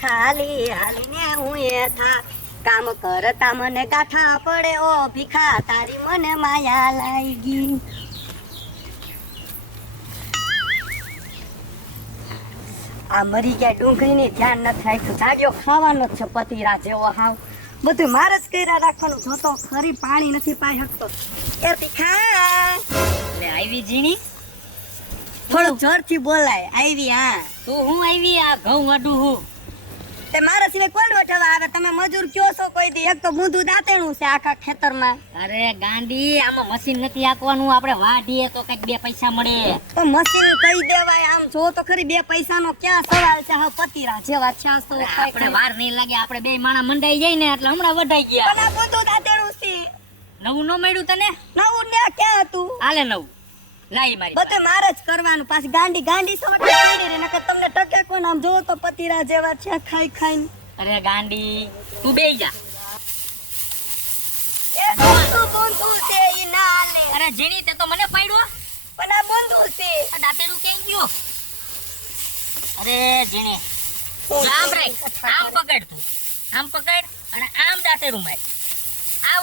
હાલી કામ કરતા મને ગાથા પડે, ઓ ભીખા, તારી મને માયા લાગી. આ મરી ગયા ડુંગળીની ધ્યાન ન થાય તો જાગ્યો ખાવાનો જ છે પતિરા જેવો હાવ. બધું મારે જ કર્યા રાખવાનું જોતો ખરી પાણી નથી પાઈ શકતો. એ ભીખા. આવી જીણી. થોડું જોરથી બોલાય. આવી હા તો હું આવી આ ઘઉં વાઢું હું. તે મારા સિવાય કોણ વટવા આવે. તમે મજૂર કયો છો કોઈ દી? એક તો મૂંધું દાંતેણું છે આખા ખેતરમાં. અરે ગાંડી આમાં મશીન નથી આકવાનું આપણે વાઢીએ તો કંઈક બે પૈસા મળે. તો મશીન કહી દેવાય આમ. જો તો ખરી બે પૈસાનો ક્યાં સવાલ છે? હા પતિરા જેવા છે તો આપણે વાર નહીં લાગે. આપણે બે માણા મંડાઈ જાય ને એટલે હમણાં વઢાઈ ગયા. મૂંધું દાંતેણું છે. નવું ન મળ્યું તને? નવું ને આ ક્યાં હતું? હાલે નવું. લાઈ મારી બધું મારે જ કરવાનું. પાછી ગાંડી ગાંડી સોટી પડી રે નકર તમને ટકે કોણ આમ જોવો તો પતિરા જેવા છે ખાઈ ખાઈને. અરે ગાંડી તું બે જા. એ બોંધું બોંધું છે ઈ ના હાલે અરે જીણી તે તો મને પાડ્યો. પણ આ બોંધું છે. આ દાંતેડું કેમ ગયું? અરે જીણી આમ પકડ તું. આમ પકડ અને આમ દાંતેડું માર.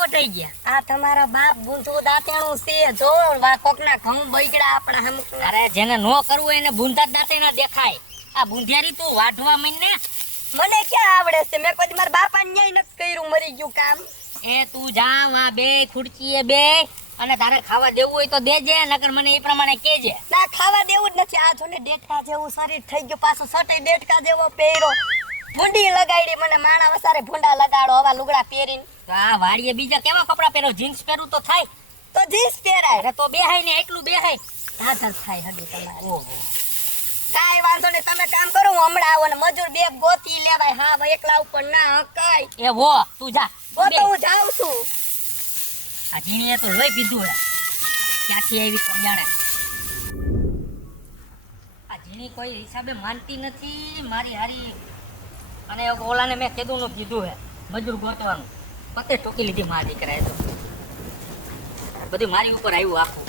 વટાઈ ગયા. આ તમારા બાપ બુંધું દાંતેણું છે. જો વા કોકના ઘઉં બગડા આપણા હમ અરે જેને નો કરવું એને ભૂંધા દાંતે ના દેખાય. આ બુંધિયારી તું વાઢવા માંડ ને. મને ક્યાં આવડે છે? મેં કોઈ મારા બાપા ન્યાય નથી કર્યું મરી ગયું કામ. એ તું જા વા બે ખુરચીએ બે અને તારે ખાવા દેવું હોય તો દેજે નકર મને એ પ્રમાણે કેજે. ના ખાવા દેવું જ નથી. આ જો ને ડેટકા જેવું શરીર થઈ ગયું. પાછું સટે ડેટકા જેવો પહેરો ભૂંડી લગાડી મને. માણા વસારે ભૂંડા લગાડો આવા લુગડા પહેરીને. તો આ વાડીએ બીજા કેવા કપડા પહેરો જીન્સ પહેરું તો થાય. તો જીન્સ પહેરાય. અરે તો બેહાય ને એટલું બેહાય. દાદર થાય હજી તમારે. ઓહો. કાંઈ વાંધો નહીં તમે કામ કરો હું હમણાં આવો ને મજૂર બે ગોતી લેવાય. હા ભાઈ એકલા ઉપર ના હકાય. એ વો તું જા. તો તો હું જાઉં છું. આ જીણીએ તો લોહી પીધું હે. ક્યાંથી આવી કોણ જાણે? આ જીણી કોઈ હિસાબે માનતી નથી. મારી હારી. અને ઓલાને મેં કીધું નું કીધું હે મજૂર ગોતવાનું. પતે ટોકી લીધી મારા દીકરાએ તો. બધું મારી ઉપર આવ્યું આખું.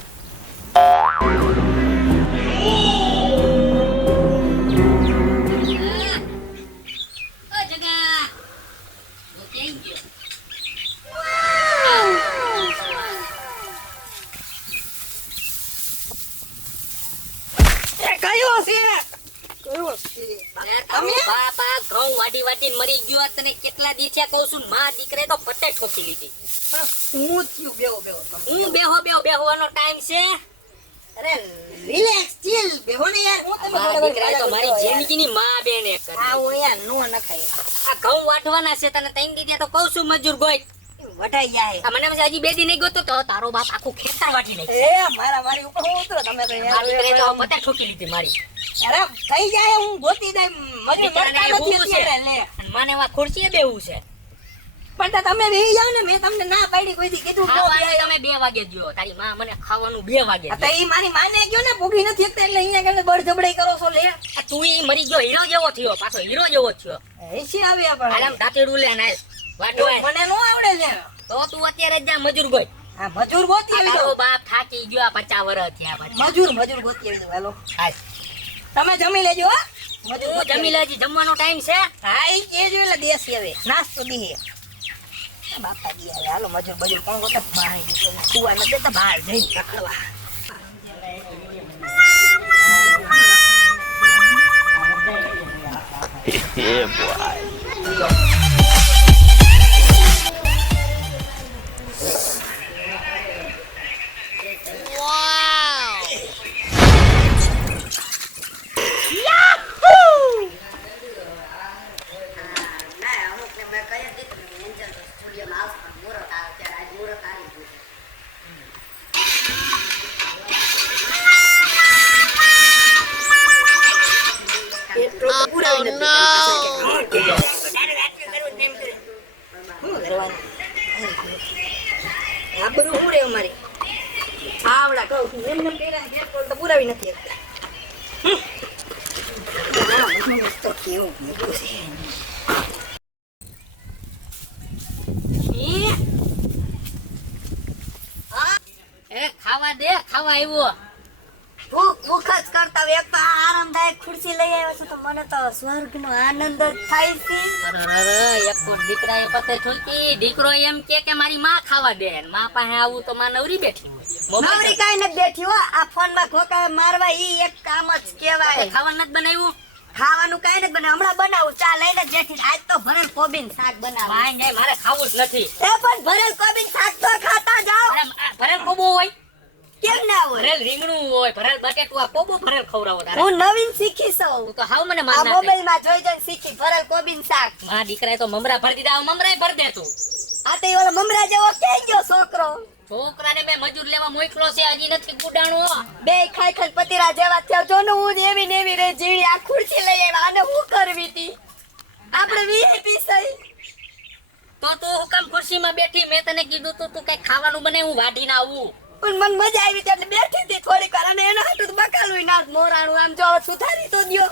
મરી ગયો તને કેટલા દી કહું છું માં દીકરે તો પટ્ટે ઠોકી લીધી. હું થયું બેહો બેહો હું બેહો બેહો બેહવાનો ટાઈમ છે. અરે રિલેક્સ ચીલ બેહો ને યાર. હું તમે મારા તો મારી જિંદગીની માં બેન કરી. આ હું યાર નો નખાય. આ ઘઉં વાટવાના છે તને તૈન દી તો કહું છું મજૂર ગોય. વઢાઈ જાય. આ મને હજી બે દી નહીં તો તારો બાપ આખું ખેતર વાટી નાખે એ મારા મારી ઉપર હું ઉતરો તમે તો યાર. મારી તો પટ્ટે ઠોકી લીધી મારી. અરે થઈ જાય હું ગોતી જાય મજૂર નથી. અત્યારે લે. મને એવા ખુરશીએ બેવું છે. પણ તમે રહી જાવ ને મેં તમને ના પાડી કોઈ કીધું તમે બે વાગે ગયો. તારી માં મને ખાવાનું બે વાગે તો એ મારી માને ગયો ને ભૂખી નથી એટલે અહીંયા કને બળ જબડાઈ કરો છો લે. તું ઈ મરી ગયો હીરો જેવો થયો પાછો હીરો જેવો થયો. એસી આવ્યા પણ? આરામ દાંતેડું લે ને વાટવાય મને નો આવડે છે તો તું અત્યારે જ મજૂર ગોઈ હા મજૂર ગોતી આવી દો બાપ થાકી ગયો આ પચાસ વર્ષ થયા મજૂર મજૂર ગોતી આવી દો હાલો. તમે જમી લેજો હો. ગોતી જમવાનો ટાઈમ છે. હા ઈ કેજો એટલે દેશી હવે. નાસ્તો દીએ બાપા દી હવે હાલો મજૂર બજૂર કોણ ગોતે? બહાર ન દેતા બહાર જઈને રખડવા. yeah, boy. શું કરવાનું? આબરૂ શું રે અમારી? આવડા કહું છું. એમ એમ ગેસ તો પુરાવી નથી ખાવા દે, ખાવા આવ્યો. ભૂખ કરતા. એક તો આરામદાયક ખુરશી લઈ આવ્યો છું તો મને તો સ્વર્ગનો આનંદ જ થાય છે. એક તો દીકરાએ પતે ઠોકી દીકરો એમ કે કે મારી માં ખાવા દે માં પાસે આવું તો માં નવરી બેઠી નવરી કાંઈ નથી બેઠી હો. આ ફોનમાં ખોકા મારવા ઈ એક કામ જ કેવાય કહેવાય ખાવાનું નથી બનાવ્યું? ખાવાનું કઈ નથી બને હમણાં બનાવું. ચા લઈને જેથી આજ તો ભરેલ કોબીન શાક બનાવ. મારે ખાવું જ નથી. એ પણ ભરેલ કોબીન શાક તો ખાતા જાઓ અરે, આ ભરેલ કોબો હોય ના ભરેલ રીંગણું હોય ભરેલ બટેટું કોબો ભરેલ ખવડાવો તારે. હું નવીન શીખી છું તો હાવ મને માર નાખે. મોબાઈલમાં જોઈ જોઈને શીખી ભરેલ કોબીન શાક. મારા દીકરાએ તો મમરા ભરી દીધા મમરાય ભરી દે તું આ તો ઓલો મમરા જેવો ક્યાં ગયો છોકરો? છોકરાને મેં મજૂર લેવા મોકલો છે હજી નથી ગુડાણો. બે ખાઈ ખાઈ પતિરા જેવા થયા જો ને હું એવી ને એવી રે જીણી આ ખુરશી લઈ આવ્યા અને હું કરવી હતી આપણે વીઆઈપી સહી તો તું હું કામ ખુરશીમાં બેઠી મેં તને કીધું તું તું કઈ ખાવાનું બને હું વાઢીને આવું. પણ મને મજા આવી એટલે બેઠી હતી થોડીક વાર અને એના હાટું બકાલું ના મોરાણું. આમ જો સુધારી તો દ્યો.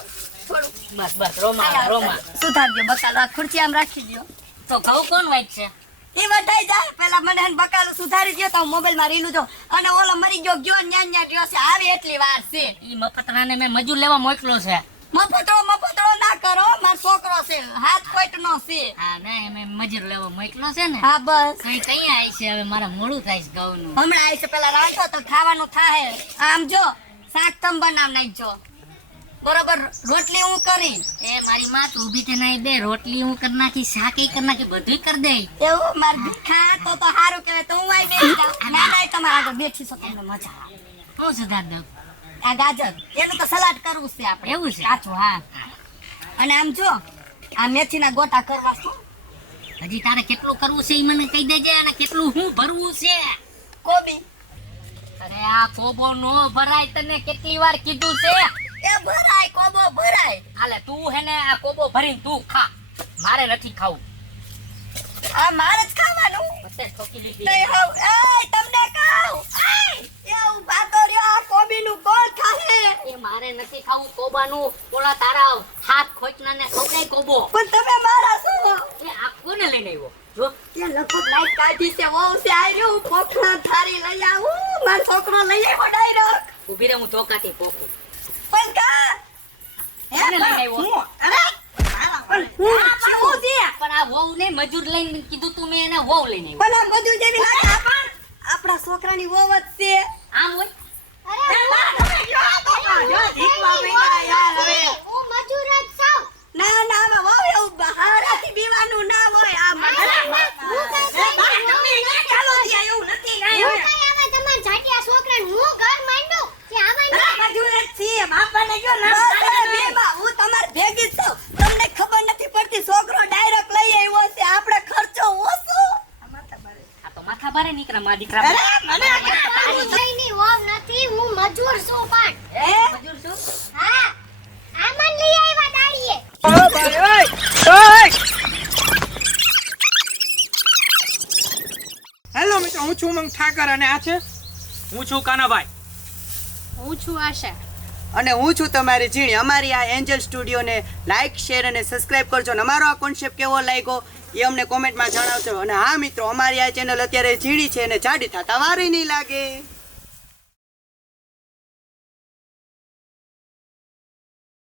થોડું બસ બસ રોમા રોમા. સુધાર બકાલું. આ ખુરશી આમ રાખી દયો. તો કહું કોણ વાંચ છે એ વધાઈ જાય પેલા મને બકાલું સુધારી ગયો તો હું મોબાઈલમાં રીલું જો અને ઓલો મરી ગયો ગયો ન્યા ન્યા ગયો છે. આવી એટલી વાર છે. ઈ મફતરાને મેં મજૂર લેવા મોકલો છે. મફતરો છોકરો છે હાથ કોઈટ નો છે. હા ના એમ મજૂર લેવા મોકલો છે ને. હા બસ. કઈ કઈ આવી છે હવે મારા મોડું થાય છે ઘઉંનું. હમણાં આવી છે પેલા રાખો તો ખાવાનું થાય આમ જો શાક તમ બનાવ નાખજો. બરોબર રોટલી હું કરી. એ મારી માં તું ઊભી થઈને નાઈ દે રોટલી હું કરી નાખી શાક કરી નાખી બધું કરી દે. એવું માર ભીખા તો તો સારું કહેવાય તો હું આઈ બેસી જાઉં. ના ના તમારા આગળ બેઠી છો તમને મજા આવે. હું સુધાર દઉં આ ગાજર એનું તો સલાડ કરવું છે આપણે. એવું છે? કાચું હા. અને આમ જો આ મેથીના ગોટા કરવા છું હજી તારે કેટલું કરવું છે એ મને કહી દેજે અને કેટલું હું ભરવું છે? કોબી. અરે આ કોબો નો ભરાય તને કેટલી વાર કીધું છે? એ ભરાય કોબો ભરાય. હાલે તું હે ને આ કોબો ભરીને તું ખા. મારે નથી ખાવું. આ મારે જ ખાવાનું. બસ ઠોકી તમને કહું. એ તો આ કોબીનું કોણ ખાહે? એ મારે નથી ખાવું કોબાનું. ઓલા તારા હાથ ખોચના ને ખવડાય કોબો. પણ તમે મારા છો? એ આ કોને લઈને આવ્યો? જો. એ લખો લાઈટ કાઢી છે ઓ છે આયરો પોખણા થારી લઈ આવું. માર છોકરો લઈ આવ્યો ડાયરેક્ટ ઊભી રે હું ધોકાથી પોકું પણ કા? હે લઈને આવ્યો? હું અરે? પણ આ વહુ ને મજૂર લઈને કીધું તું મેં એને વહુ લઈને પણ આ મજૂર જેવી આપણા છોકરાની વહુ જ છે આમ હોય એ ના તમે જો આ બાપા, જો ધીકવા પૈડા યાર હવે. ના ના આમાં વહુ એવું બહારથી બીવાનું ના હોય આ મને એ બા, તમે ના ચાલો ત્યાં એવું નથી કાંઈ હવે. અરે મજૂર જ છીએ, બાપાને કયો ના ચાલે બે બા, હું તમારી ભેગી જ છું. તમને ખબર નથી પડતી છોકરો ડાયરેક્ટ લઈ આવ્યો છે આપણે ખર્ચો ઓછો આ તો માથા મારા દીકરા અરે મને હું મજૂર છું પણ. હે? મજૂર છું? હા આમાં લઈ આવ્યા દાડીએ. હેલો મિત્રો હું છું મંગ ઠાકર અને આ છે? હું છું કાનાભાઈ. હું છું આશા. અને હું છું તમારી ઝીણી. અમારી આ એન્જલ સ્ટુડિયોને લાઇક શેર અને સબસ્ક્રાઇબ કરજો. અને અમારો આ કોન્સેપ્ટ કેવો લાગ્યો એ અમને કોમેન્ટમાં જણાવજો. અને હા મિત્રો, અમારી આ ચેનલ અત્યારે ઝીણી છે અને જાડી થતા વારી નહીં લાગે.